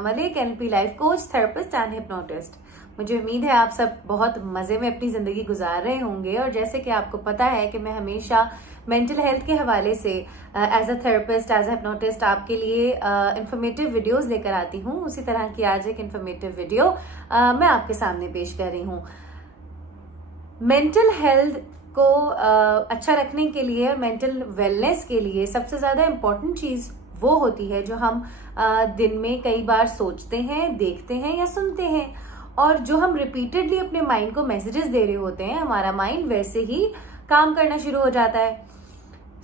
Malik, NP life coach, therapist and hypnotist. मुझे उम्मीद है आप सब बहुत मजे में अपनी जिंदगी गुजार रहे होंगे। और जैसे कि आपको पता है कि मैं हमेशा मेंटल हेल्थ के हवाले से as a therapist, as a hypnotist आपके लिए इंफॉर्मेटिव वीडियोस लेकर आती हूँ। उसी तरह की आज एक इंफॉर्मेटिव वीडियो मैं आपके सामने पेश कर रही हूँ। मेंटल हेल्थ को अच्छा रखने के लिए, मेंटल वेलनेस के लिए सबसे ज्यादा इम्पोर्टेंट चीज वो होती है जो हम दिन में कई बार सोचते हैं, देखते हैं या सुनते हैं, और जो हम रिपीटेडली अपने माइंड को मैसेजेस दे रहे होते हैं, हमारा माइंड वैसे ही काम करना शुरू हो जाता है।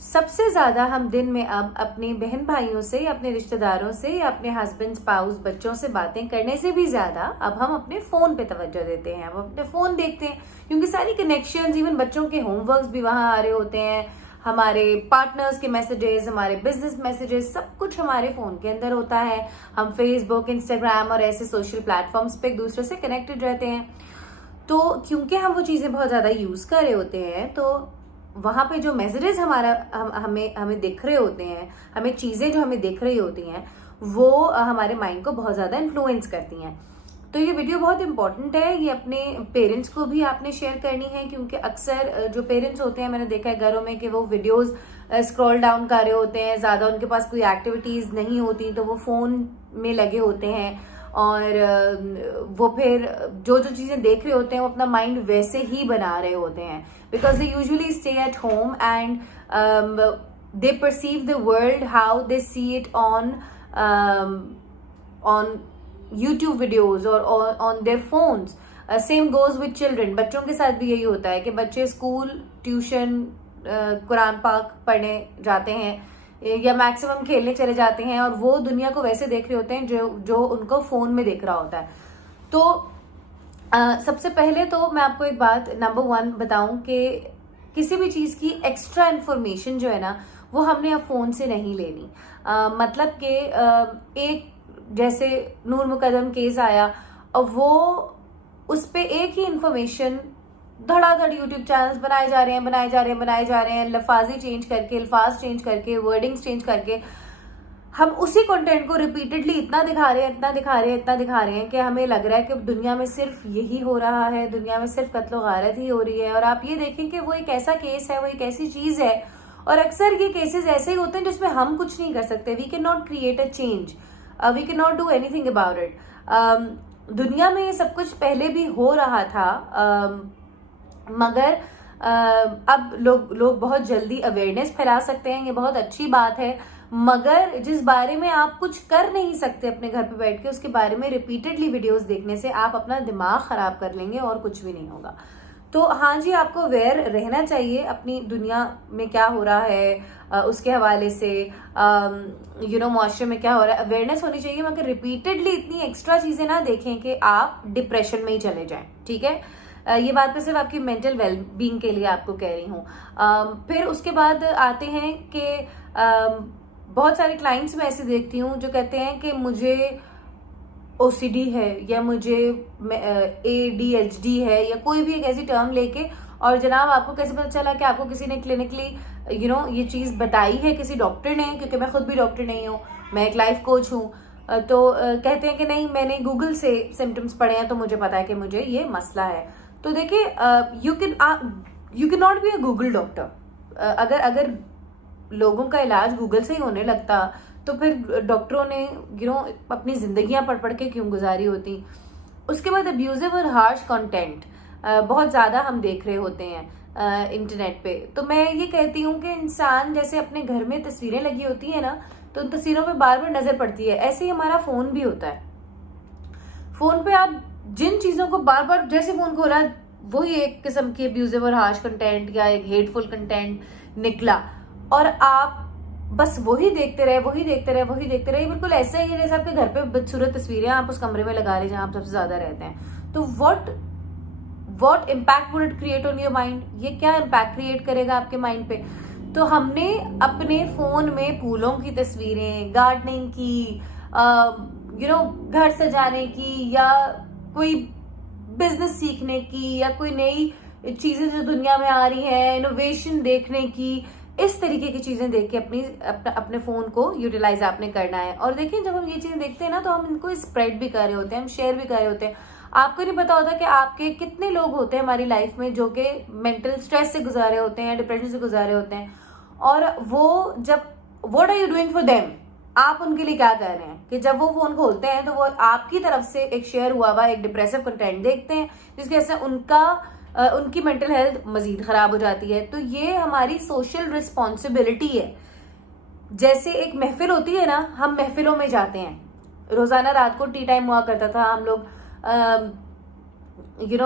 सबसे ज्यादा हम दिन में अब अपने बहन भाइयों से, अपने रिश्तेदारों से, अपने हस्बैंड, स्पाउस, बच्चों से बातें करने से भी ज्यादा अब हम अपने फोन पे तवज्जो देते हैं। हम अपने फोन देखते हैं क्योंकि सारी कनेक्शंस, इवन बच्चों के होमवर्क्स भी वहां आ रहे होते हैं, हमारे पार्टनर्स के मैसेजेस, हमारे बिजनेस मैसेजेस, सब कुछ हमारे फोन के अंदर होता है। हम फेसबुक, इंस्टाग्राम और ऐसे सोशल प्लेटफॉर्म्स पे एक दूसरे से कनेक्टेड रहते हैं। तो क्योंकि हम वो चीजें बहुत ज्यादा यूज कर रहे होते हैं, तो वहां पे जो मैसेजेस हमें दिख रहे होते हैं, हमें चीजें जो हमें दिख रही होती हैं, वो हमारे माइंड को बहुत ज्यादा इन्फ्लुएंस करती हैं। तो ये वीडियो बहुत इंपॉर्टेंट है। ये अपने पेरेंट्स को भी आपने शेयर करनी है, क्योंकि अक्सर जो पेरेंट्स होते हैं, मैंने देखा है घरों में कि वो वीडियोस स्क्रॉल डाउन कर रहे होते हैं, ज्यादा उनके पास कोई एक्टिविटीज नहीं होती, तो वो फोन में लगे होते हैं और वो फिर जो जो चीजें देख रहे होते हैं वो अपना माइंड वैसे ही बना रहे होते हैं, because they usually stay at home and they perceive the world how they see it on YouTube videos और on their phones. Same goes with children. बच्चों के साथ भी यही होता है कि बच्चे स्कूल, ट्यूशन, कुरान पाक पढ़ने जाते हैं या मैक्सिमम खेलने चले जाते हैं, और वो दुनिया को वैसे देख रहे होते हैं जो उनको फोन में देख रहा होता है। तो सबसे पहले तो मैं आपको एक बात नंबर 1 बताऊं कि किसी भी चीज की एक्स्ट्रा इन्फॉर्मेशन जो है ना, वो हमने अब फोन से नहीं लेनी। मतलब कि एक जैसे नूर मुकदम केस आया और वो उस पे एक ही इंफॉर्मेशन धड़ाधड़ यूट्यूब चैनल्स बनाए जा रहे हैं, लफाजी चेंज करके, अल्फाज चेंज करके, वर्डिंग्स चेंज करके हम उसी कंटेंट को रिपीटेडली इतना दिखा रहे हैं कि हमें लग रहा है कि दुनिया में सिर्फ यही हो रहा है, दुनिया में सिर्फ कत्ल गारत ही हो रही है। और आप ये देखें कि वो एक ऐसा केस है, वो एक ऐसी चीज है, और अक्सर ये केसेस ऐसे ही होते हैं जिसमें हम कुछ नहीं कर सकते। We can not create a change, we can not do anything about it. दुनिया में ये सब कुछ पहले भी हो रहा था, मगर अब लोग बहुत जल्दी अवेयरनेस फैला सकते हैं, ये बहुत अच्छी बात है। मगर जिस बारे में आप कुछ कर नहीं सकते अपने घर पे बैठ के, उसके बारे में रिपीटेडली वीडियोस देखने से आप अपना दिमाग खराब कर लेंगे और कुछ भी नहीं होगा। तो हाँ जी, आपको अवेयर रहना चाहिए अपनी दुनिया में क्या हो रहा है, उसके हवाले से मुआशरे में क्या हो रहा है, अवेयरनेस होनी चाहिए। मगर रिपीटेडली इतनी एक्स्ट्रा चीजें ना देखें कि आप डिप्रेशन में ही चले जाएं। ठीक है, ये बात मैं सिर्फ आपकी मेंटल वेल बीइंग के लिए आपको कह रही हूँ। फिर उसके बाद आते हैं कि बहुत सारे क्लाइंट्स मैं ऐसे देखती हूँ जो कहते हैं कि मुझे OCD है या मुझे ADHD है, या कोई भी एक ऐसी टर्म लेके, और जनाब आपको कैसे पता चला कि आपको किसी ने क्लिनिकली ये चीज बताई है, किसी डॉक्टर ने? क्योंकि मैं खुद भी डॉक्टर नहीं हूँ, मैं एक लाइफ कोच हूँ। तो कहते हैं कि नहीं, मैंने गूगल से सिम्टम्स पढ़े हैं तो मुझे पता है कि मुझे ये मसला है। तो देखिए, you can not be a Google doctor. अगर लोगों का इलाज गूगल से ही होने लगता तो फिर डॉक्टरों ने अपनी जिंदगियां पढ़ के क्यों गुजारी होती। उसके बाद अब्यूजिव और हार्श कंटेंट बहुत ज्यादा हम देख रहे होते हैं इंटरनेट पे। तो मैं ये कहती हूँ कि इंसान जैसे अपने घर में तस्वीरें लगी होती है ना, तो उन तस्वीरों पे बार बार नजर पड़ती है, ऐसे ही हमारा फोन भी होता है। फोन पे आप जिन चीजों को बार बार, जैसे फोन खोला वही एक किस्म की अब्यूजिव और हार्श कंटेंट या एक हेटफुल कंटेंट निकला, और आप बस वही देखते रहे। बिल्कुल ऐसा ही है जैसे आपके घर पे बदसूरत तस्वीरें आप उस कमरे में लगा रहे जहां आप सबसे ज्यादा रहते हैं। तो what impact would it create on your mind? ये क्या इम्पैक्ट क्रिएट करेगा आपके माइंड पे? तो हमने अपने फोन में फूलों की तस्वीरें, गार्डनिंग की, घर सजाने की, या कोई बिजनेस सीखने की, या कोई नई चीजें जो दुनिया में आ रही है, इनोवेशन देखने की, इस तरीके की चीजें देख के अपने फोन को यूटिलाइज आपने करना है। और देखिए जब हम ये चीजें देखते हैं ना तो हम इनको स्प्रेड भी कर रहे होते हैं, हम शेयर भी कर रहे होते हैं। आपको नहीं पता होता कि आपके कितने लोग होते हैं हमारी लाइफ में जो कि मेंटल स्ट्रेस से गुजारे होते हैं, डिप्रेशन से गुजारे होते हैं, और वो जब what are you doing for them, आप उनके लिए क्या कर रहे हैं कि जब वो फोन खोलते हैं तो वो आपकी तरफ से एक शेयर हुआ एक डिप्रेसिव कंटेंट देखते हैं, जिसकी वजह से उनकी मेंटल हेल्थ मजीद खराब हो जाती है। तो ये हमारी सोशल रिस्पॉन्सिबिलिटी है। जैसे एक महफिल होती है ना, हम महफिलों में जाते हैं, रोजाना रात को टी टाइम हुआ करता था, हम लोग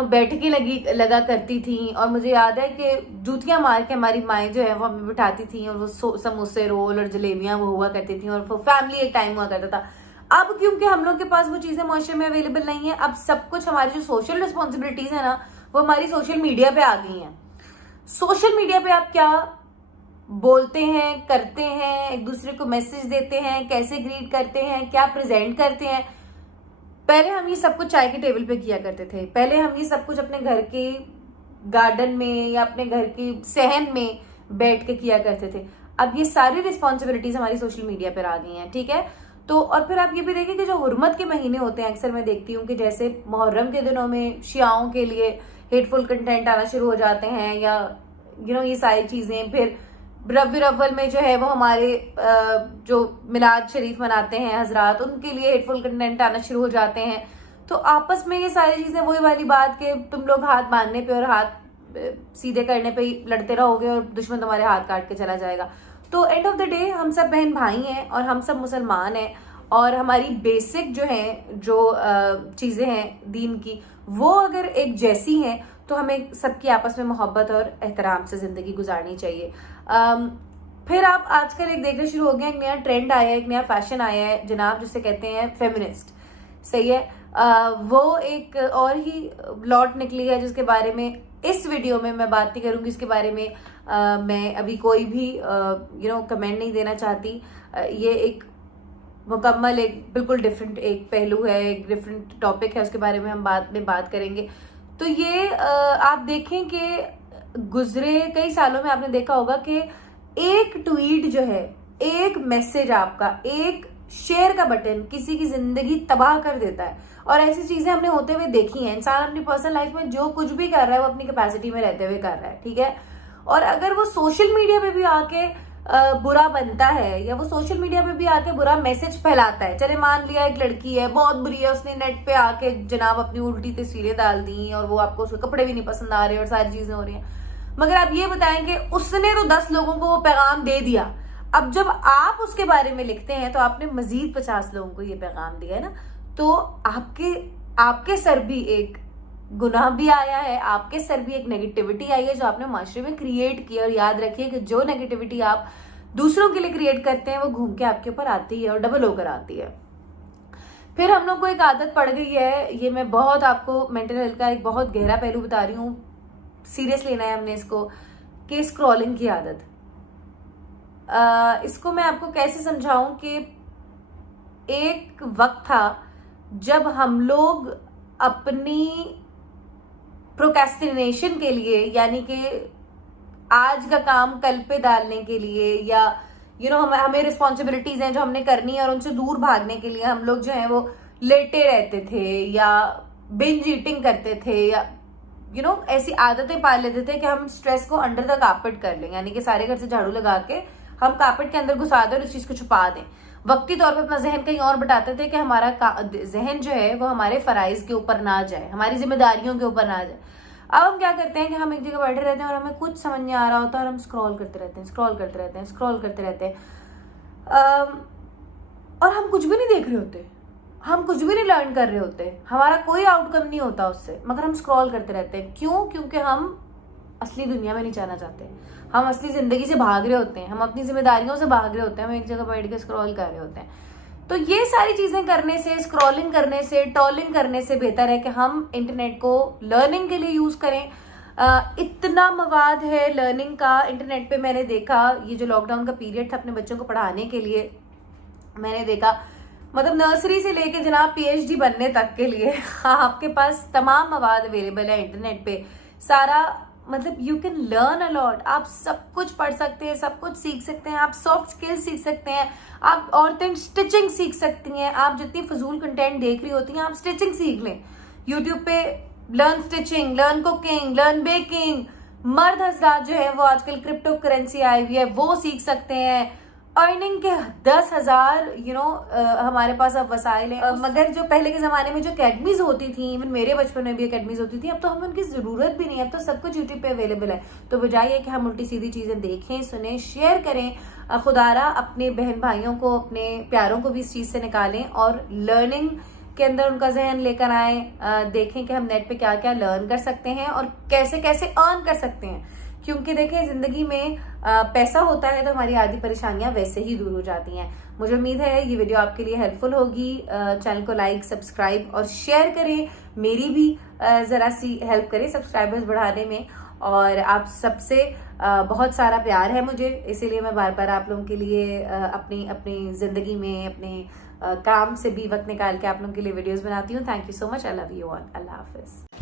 बैठकें लगा करती थी, और मुझे याद है कि जूतियां मार के हमारी माएँ जो है वो हमें बिठाती थी, और वो समोसे रोल और जलेबियां वो हुआ करती थी, और वो फैमिली एक टाइम हुआ करता था। अब क्योंकि हम लोग के पास वो चीजें माशरे में अवेलेबल नहीं है, अब सब कुछ हमारी जो सोशल रिस्पॉन्सिबिलिटीज है ना वो हमारी सोशल मीडिया पे आ गई हैं। सोशल मीडिया पे आप क्या बोलते हैं, करते हैं, एक दूसरे को मैसेज देते हैं, कैसे ग्रीट करते हैं, क्या प्रेजेंट करते हैं, पहले हम ये सब कुछ चाय के टेबल पे किया करते थे। पहले हम ये सब कुछ अपने घर के गार्डन में या अपने घर की सहन में बैठ के किया करते थे। अब ये सारी रिस्पॉन्सिबिलिटीज हमारी सोशल मीडिया पर आ गई हैं, ठीक है। तो और फिर आप ये भी देखिए कि जो हुर्मत के महीने होते हैं, अक्सर मैं देखती हूँ कि जैसे मुहर्रम के दिनों में शियाओं के लिए हेटफुल कंटेंट आना शुरू हो जाते हैं, या ये सारी चीजें। फिर रबीउल अव्वल में जो है वो हमारे जो मिलाद शरीफ मनाते हैं हजरात, उनके लिए हेटफुल कंटेंट आना शुरू हो जाते हैं। तो आपस में ये सारी चीजें वही वाली बात कि तुम लोग हाथ बांधने पे और हाथ सीधे करने पे ही लड़ते रहोगे और दुश्मन तुम्हारे हाथ काट के चला जाएगा। तो एंड ऑफ द डे हम सब बहन भाई हैं और हम सब मुसलमान हैं, और हमारी बेसिक जो चीजें हैं दीन की, वो अगर एक जैसी हैं तो हमें सबकी आपस में मोहब्बत और एहतराम से जिंदगी गुजारनी चाहिए। फिर आप आजकल एक देखने शुरू हो गए, एक नया ट्रेंड आया है, एक नया फैशन आया है जनाब, जिसे कहते हैं फेमिनिस्ट, सही है। वो एक और ही लॉट निकली है जिसके बारे में इस वीडियो में मैं बात नहीं करूंगी। इसके बारे में मैं अभी कोई भी कमेंट नहीं देना चाहती। ये एक मुकम्मल एक बिल्कुल डिफरेंट एक पहलू है, एक डिफरेंट टॉपिक है, उसके बारे में हम बाद में बात करेंगे। तो ये आप देखें कि गुजरे कई सालों में आपने देखा होगा कि एक ट्वीट जो है, एक मैसेज आपका, एक शेयर का बटन किसी की जिंदगी तबाह कर देता है। और ऐसी चीजें हमने होते हुए देखी हैं। इंसान अपनी पर्सनल लाइफ में जो कुछ भी कर रहा है वो अपनी कैपेसिटी में रहते हुए कर रहा है, ठीक है। और अगर वो सोशल मीडिया पे भी आके बुरा बनता है, या वो सोशल मीडिया पे भी आके बुरा मैसेज फैलाता है, चले मान लिया एक लड़की है बहुत बुरी है, उसने नेट पे आके जनाब अपनी उल्टी तस्वीरें डाल दी और वो आपको उसके कपड़े भी नहीं पसंद आ रहे और सारी चीजें हो रही हैं, मगर आप ये बताएं कि उसने तो 10 लोगों को वो पैगाम दे दिया। अब जब आप उसके बारे में लिखते हैं तो आपने मजीद 50 लोगों को ये पैगाम दिया है ना, तो आपके सर भी एक गुनाह भी आया है, आपके सर भी एक नेगेटिविटी आई है जो आपने माशरे में क्रिएट की। और याद रखिए कि जो नेगेटिविटी आप दूसरों के लिए क्रिएट करते हैं वो घूम के आपके ऊपर आती है और डबल होकर आती है। फिर हम लोग को एक आदत पड़ गई है, ये मैं बहुत आपको मेंटल हेल्थ का एक बहुत गहरा पहलू बता रही हूँ, सीरियस लेना है हमने इसको, कि स्क्रॉलिंग की आदत। इसको मैं आपको कैसे समझाऊं कि एक वक्त था जब हम लोग अपनी प्रोक्रेस्टिनेशन के लिए, यानी कि आज का काम कल पे डालने के लिए, या हमें रिस्पॉन्सिबिलिटीज हैं जो हमने करनी है और उनसे दूर भागने के लिए हम लोग जो है वो लेटे रहते थे या बिंज ईटिंग करते थे, या ऐसी आदतें पाल लेते थे कि हम स्ट्रेस को अंडर द कार्पेट कर लें, यानी कि सारे घर से झाड़ू लगा के हम कार्पेट के अंदर घुसा दें और उस चीज को छुपा दें। वक्ती तौर पे अपना जहन कहीं और बटाते थे कि हमारा जहन जो है वो हमारे फराइज के ऊपर ना जाए, हमारी जिम्मेदारियों के ऊपर ना जाए। अब हम क्या करते हैं कि हम एक जगह बैठे रहते हैं और हमें कुछ समझ नहीं आ रहा होता और हम स्क्रॉल करते रहते हैं और हम कुछ भी नहीं देख रहे होते, हम कुछ भी नहीं लर्न कर रहे होते, हमारा कोई आउटकम नहीं होता उससे, मगर हम स्क्रॉल करते रहते हैं। क्यों? क्योंकि हम असली दुनिया में नहीं जाना चाहते, हम असली जिंदगी से भाग रहे होते हैं, हम अपनी जिम्मेदारियों से भाग रहे होते हैं, हम एक जगह बैठ के स्क्रॉल कर रहे होते हैं। तो ये सारी चीजें करने से, स्क्रॉलिंग करने से, टॉलिंग करने से बेहतर है कि हम इंटरनेट को लर्निंग के लिए यूज करें। इतना मवाद है लर्निंग का इंटरनेट पे, मैंने देखा ये जो लॉकडाउन का पीरियड था अपने बच्चों को पढ़ाने के लिए, मैंने देखा मतलब नर्सरी से लेके जनाब PhD बनने तक के लिए आपके पास तमाम मवाद अवेलेबल है इंटरनेट पे। सारा मतलब यू कैन लर्न अलॉट। आप सब कुछ पढ़ सकते हैं, सब कुछ सीख सकते हैं, आप सॉफ्ट स्किल्स सीख सकते हैं, आप औरतें स्टिचिंग सीख सकती हैं। आप जितनी फजूल कंटेंट देख रही होती हैं, आप स्टिचिंग सीख लें यूट्यूब पे। Learn stitching, learn cooking, learn baking. मर्द हजरात जो है वो आजकल क्रिप्टो करेंसी आई हुई है, वो सीख सकते हैं। अर्निंग के 10,000 हमारे पास अब वसाइल है। मगर जो पहले के जमाने में जो अकेडमीज होती थी, इवन मेरे बचपन में भी अकेडमीज होती थी, अब तो हमें उनकी जरूरत भी नहीं है। अब तो सब कुछ यूट्यूब पे अवेलेबल है। तो बजाय कि हम उल्टी सीधी चीजें देखें, सुने, शेयर करें, खुदारा अपने बहन भाइयों को, अपने प्यारों को भी इस चीज से निकालें और लर्निंग के अंदर उनका जहन लेकर आए। देखें कि हम नेट पे क्या क्या लर्न कर सकते हैं और कैसे कैसे अर्न कर सकते हैं। क्योंकि देखें, जिंदगी में पैसा होता है तो हमारी आधी परेशानियां वैसे ही दूर हो जाती हैं। मुझे उम्मीद है ये वीडियो आपके लिए हेल्पफुल होगी। चैनल को लाइक, सब्सक्राइब और शेयर करें। मेरी भी जरा सी हेल्प करें सब्सक्राइबर्स बढ़ाने में। और आप सबसे बहुत सारा प्यार है मुझे, इसीलिए मैं बार बार आप लोगों के लिए अपनी अपनी जिंदगी में, अपने काम से भी वक्त निकाल के आप लोगों के लिए वीडियोस बनाती हूँ। Thank you so much. I love you all. Allah Hafiz.